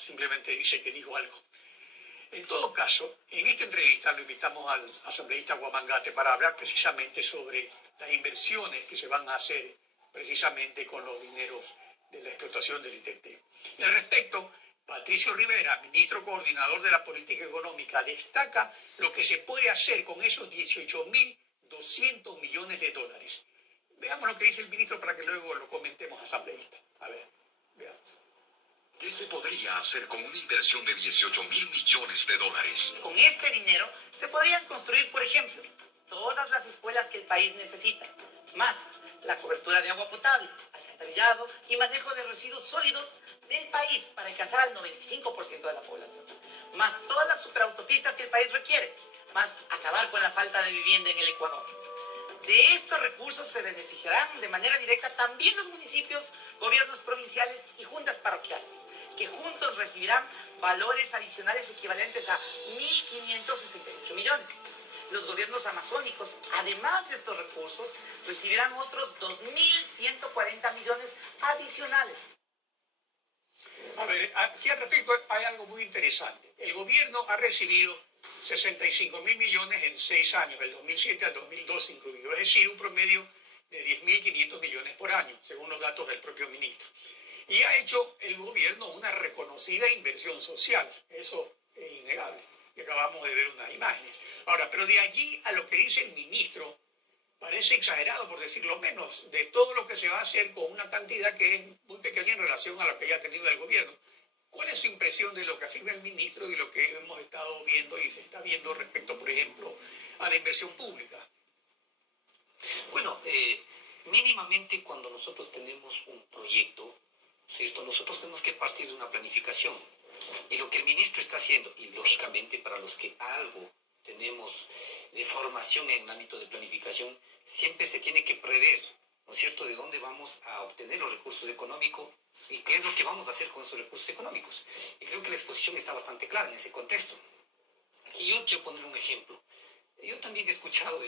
simplemente dice que dijo algo. En todo caso, en esta entrevista lo invitamos al asambleísta Guamangate para hablar precisamente sobre las inversiones que se van a hacer precisamente con los dineros de la explotación del ITT. Y al respecto, Patricio Rivera, ministro coordinador de la política económica, destaca lo que se puede hacer con esos 18.200 millones de dólares. Veamos lo que dice el ministro para que luego lo comentemos, asambleísta. A ver, veamos. ¿Qué se podría hacer con una inversión de 18.000 millones de dólares? Con este dinero se podrían construir, por ejemplo, todas las escuelas que el país necesita, más la cobertura de agua potable, alcantarillado y manejo de residuos sólidos del país para alcanzar al 95% de la población, más todas las superautopistas que el país requiere, más acabar con la falta de vivienda en el Ecuador. De estos recursos se beneficiarán de manera directa también los municipios, gobiernos provinciales y juntas parroquiales, que juntos recibirán valores adicionales equivalentes a 1.568 millones. Los gobiernos amazónicos, además de estos recursos, recibirán otros 2.140 millones adicionales. A ver, aquí al respecto hay algo muy interesante. El gobierno ha recibido 65.000 millones en 6 años, del 2007 al 2012 incluido, es decir, un promedio de 10.500 millones por año, según los datos del propio ministro. Y ha hecho el gobierno una reconocida inversión social, eso es innegable, y acabamos de ver unas imágenes. Ahora, pero de allí a lo que dice el ministro, parece exagerado, por decirlo menos, de todo lo que se va a hacer con una cantidad que es muy pequeña en relación a lo que ya ha tenido el gobierno. ¿Cuál es su impresión de lo que afirma el ministro y lo que hemos estado viendo y se está viendo respecto, por ejemplo, a la inversión pública? Bueno, mínimamente cuando nosotros tenemos un proyecto, ¿cierto? Nosotros tenemos que partir de una planificación. Y lo que el ministro está haciendo, y lógicamente para los que algo tenemos de formación en el ámbito de planificación, siempre se tiene que prever, ¿no es cierto?, de dónde vamos a obtener los recursos económicos y qué es lo que vamos a hacer con esos recursos económicos. Y creo que la exposición está bastante clara en ese contexto. Aquí yo quiero poner un ejemplo. Yo también he escuchado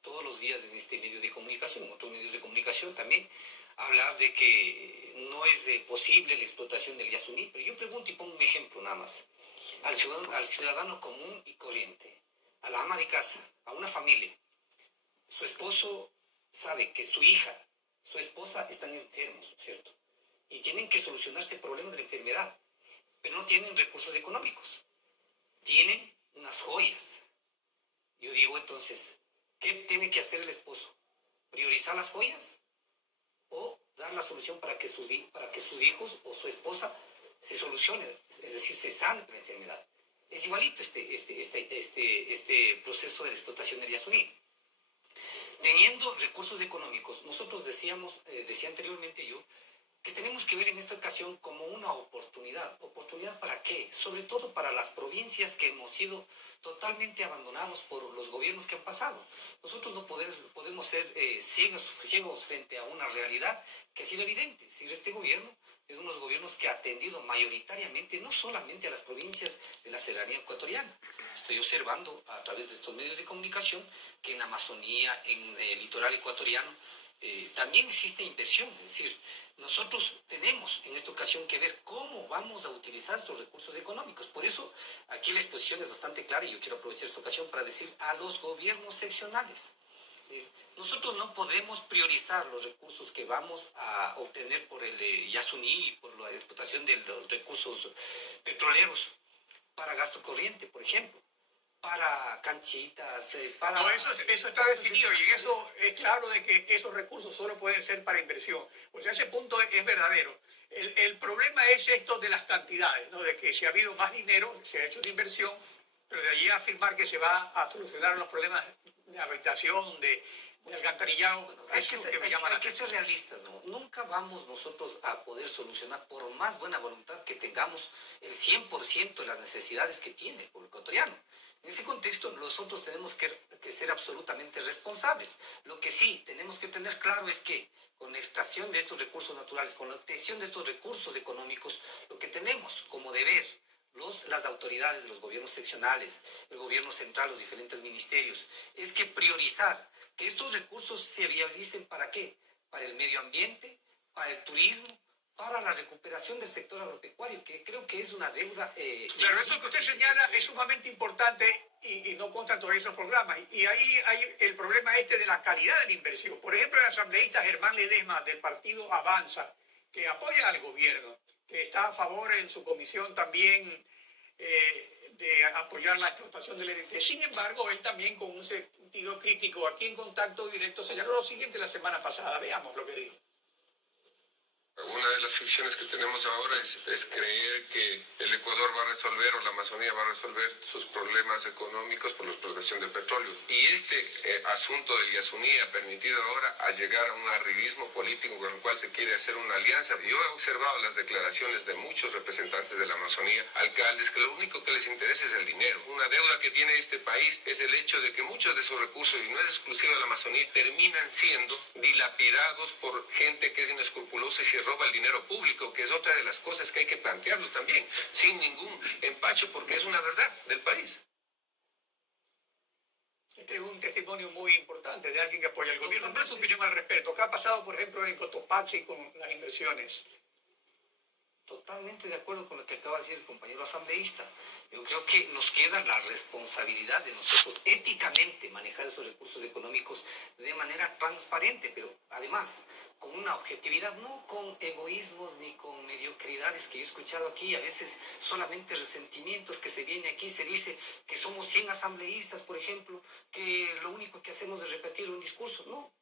todos los días en este medio de comunicación, en otros medios de comunicación también, hablar de que no es posible la explotación del Yasuní, pero yo pregunto y pongo un ejemplo nada más. Al ciudadano común y corriente, a la ama de casa, a una familia, su esposo sabe que su hija, su esposa están enfermos, ¿cierto? Y tienen que solucionar este problema de la enfermedad, pero no tienen recursos económicos, tienen unas joyas. Yo digo entonces, ¿qué tiene que hacer el esposo? ¿Priorizar las joyas? ¿O dar la solución para que sus hijos o su esposa se solucione, es decir, se sane de la enfermedad? Es igualito este proceso de la explotación del Yasuní. Teniendo recursos económicos, nosotros decía anteriormente yo, que tenemos que ver en esta ocasión como una oportunidad. ¿Oportunidad para qué? Sobre todo para las provincias que hemos sido totalmente abandonados por los gobiernos que han pasado. Nosotros no podemos ser ciegos frente a una realidad que ha sido evidente. Es decir, este gobierno es uno de los gobiernos que ha atendido mayoritariamente, no solamente a las provincias de la serranía ecuatoriana. Estoy observando a través de estos medios de comunicación que en la Amazonía, en el litoral ecuatoriano, también existe inversión. Es decir, nosotros tenemos en esta ocasión que ver cómo vamos a utilizar estos recursos económicos. Por eso aquí la exposición es bastante clara y yo quiero aprovechar esta ocasión para decir a los gobiernos seccionales. Nosotros no podemos priorizar los recursos que vamos a obtener por el Yasuní, por la explotación de los recursos petroleros para gasto corriente, por ejemplo, para canchitas, para... No, eso está definido y en eso es claro de que esos recursos solo pueden ser para inversión. O sea, ese punto es verdadero. El problema es esto de las cantidades, ¿no? De que si ha habido más dinero, se ha hecho una inversión, pero de allí a afirmar que se va a solucionar los problemas de habitación, de alcantarillado, bueno, eso es lo que me llama la atención. Hay que ser realistas, ¿no? Nunca vamos nosotros a poder solucionar, por más buena voluntad que tengamos, el 100% de las necesidades que tiene el pueblo ecuatoriano. En ese contexto, nosotros tenemos que ser absolutamente responsables. Lo que sí tenemos que tener claro es que con la extracción de estos recursos naturales, con la obtención de estos recursos económicos, lo que tenemos como deber, las autoridades de los gobiernos seccionales, el gobierno central, los diferentes ministerios, es que priorizar que estos recursos se viabilicen ¿para qué? Para el medio ambiente, para el turismo, para la recuperación del sector agropecuario, que creo que es una deuda... Claro, eso que usted señala es sumamente importante y no constan todos esos programas. Y ahí hay el problema de la calidad de la inversión. Por ejemplo, el asambleísta Germán Ledesma del partido Avanza, que apoya al gobierno, que está a favor en su comisión también de apoyar la explotación del EDT. Sin embargo, él también con un sentido crítico aquí en Contacto Directo señaló lo siguiente la semana pasada. Veamos lo que dijo. Una de las ficciones que tenemos ahora es creer que el Ecuador va a resolver o la Amazonía va a resolver sus problemas económicos por la explotación del petróleo. Y este asunto del Yasuní ha permitido ahora a llegar a un arribismo político con el cual se quiere hacer una alianza. Yo he observado las declaraciones de muchos representantes de la Amazonía, alcaldes, que lo único que les interesa es el dinero. Una deuda que tiene este país es el hecho de que muchos de sus recursos, y no es exclusivo de la Amazonía, terminan siendo dilapidados por gente que es inescrupulosa y se roba el dinero público, que es otra de las cosas que hay que plantearlos también, sin ningún empacho, porque es una verdad del país. Este es un testimonio muy importante de alguien que apoya al gobierno. ¿Cuál es su opinión al respecto? ¿Qué ha pasado, por ejemplo, en Cotopaxi con las inversiones? Totalmente de acuerdo con lo que acaba de decir el compañero asambleísta. Yo creo que nos queda la responsabilidad de nosotros éticamente manejar esos recursos económicos de manera transparente, pero además con una objetividad, no con egoísmos ni con mediocridades que yo he escuchado aquí, a veces solamente resentimientos que se viene aquí, se dice que somos 100 asambleístas, por ejemplo, que lo único que hacemos es repetir un discurso. No.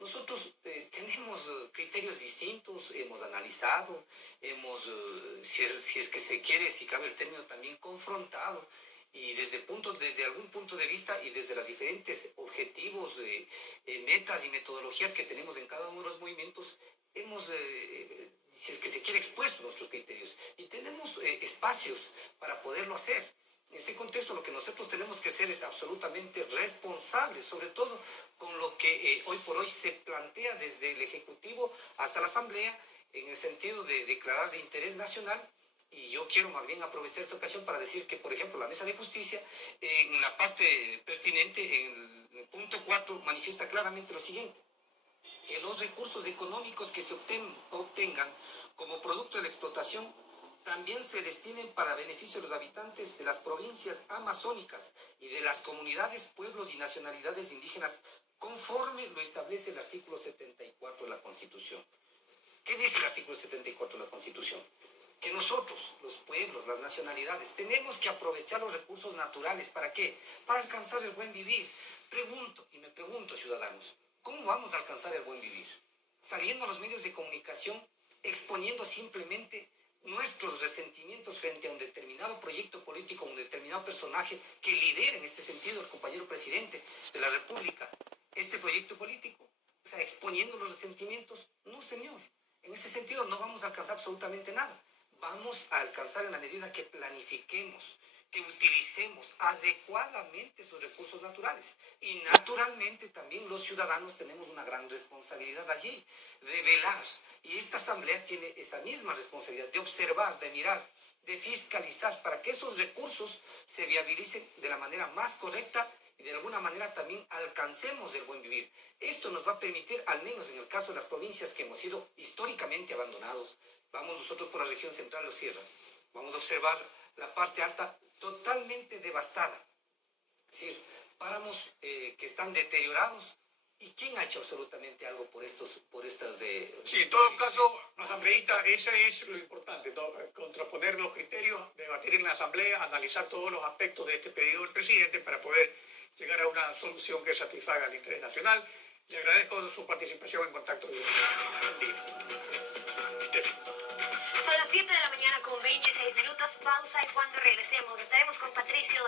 Nosotros tenemos criterios distintos, hemos analizado, hemos, si es que se quiere, si cabe el término, también confrontado, y desde algún punto de vista y desde los diferentes objetivos, metas y metodologías que tenemos en cada uno de los movimientos, hemos, si es que se quiere, expuesto nuestros criterios, y tenemos espacios para poderlo hacer. En este contexto lo que nosotros tenemos que ser es absolutamente responsables, sobre todo con lo que hoy por hoy se plantea desde el Ejecutivo hasta la Asamblea, en el sentido de declarar de interés nacional. Y yo quiero más bien aprovechar esta ocasión para decir que, por ejemplo, la Mesa de Justicia, en la parte pertinente, en el punto 4, manifiesta claramente lo siguiente: que los recursos económicos que se obtengan como producto de la explotación también se destinen para beneficio de los habitantes de las provincias amazónicas y de las comunidades, pueblos y nacionalidades indígenas, conforme lo establece el artículo 74 de la Constitución. ¿Qué dice el artículo 74 de la Constitución? Que nosotros, los pueblos, las nacionalidades, tenemos que aprovechar los recursos naturales. ¿Para qué? Para alcanzar el buen vivir. Me pregunto, ciudadanos, ¿cómo vamos a alcanzar el buen vivir? Saliendo a los medios de comunicación, exponiendo simplemente nuestros resentimientos frente a un determinado proyecto político, un determinado personaje que lidera en este sentido el compañero presidente de la República, este proyecto político. O sea, exponiendo los resentimientos. No, señor. En este sentido no vamos a alcanzar absolutamente nada. Vamos a alcanzar en la medida que planifiquemos, que utilicemos adecuadamente esos recursos naturales. Y naturalmente también los ciudadanos tenemos una gran responsabilidad allí, de velar. Y esta asamblea tiene esa misma responsabilidad de observar, de mirar, de fiscalizar, para que esos recursos se viabilicen de la manera más correcta y de alguna manera también alcancemos el buen vivir. Esto nos va a permitir, al menos en el caso de las provincias que hemos sido históricamente abandonados, vamos nosotros por la región central o sierra, vamos a observar la parte alta totalmente devastada. Es decir, páramos que están deteriorados. ¿Y quién ha hecho absolutamente algo por estas Sí, en todo caso, asambleísta, ese es lo importante, ¿no? Contraponer los criterios, debatir en la asamblea, analizar todos los aspectos de este pedido del presidente para poder llegar a una solución que satisfaga el interés nacional. Le agradezco su participación en Contacto Directo. Buen día. Son las 7 de la mañana con 26 minutos. Pausa, y cuando regresemos estaremos con Patricio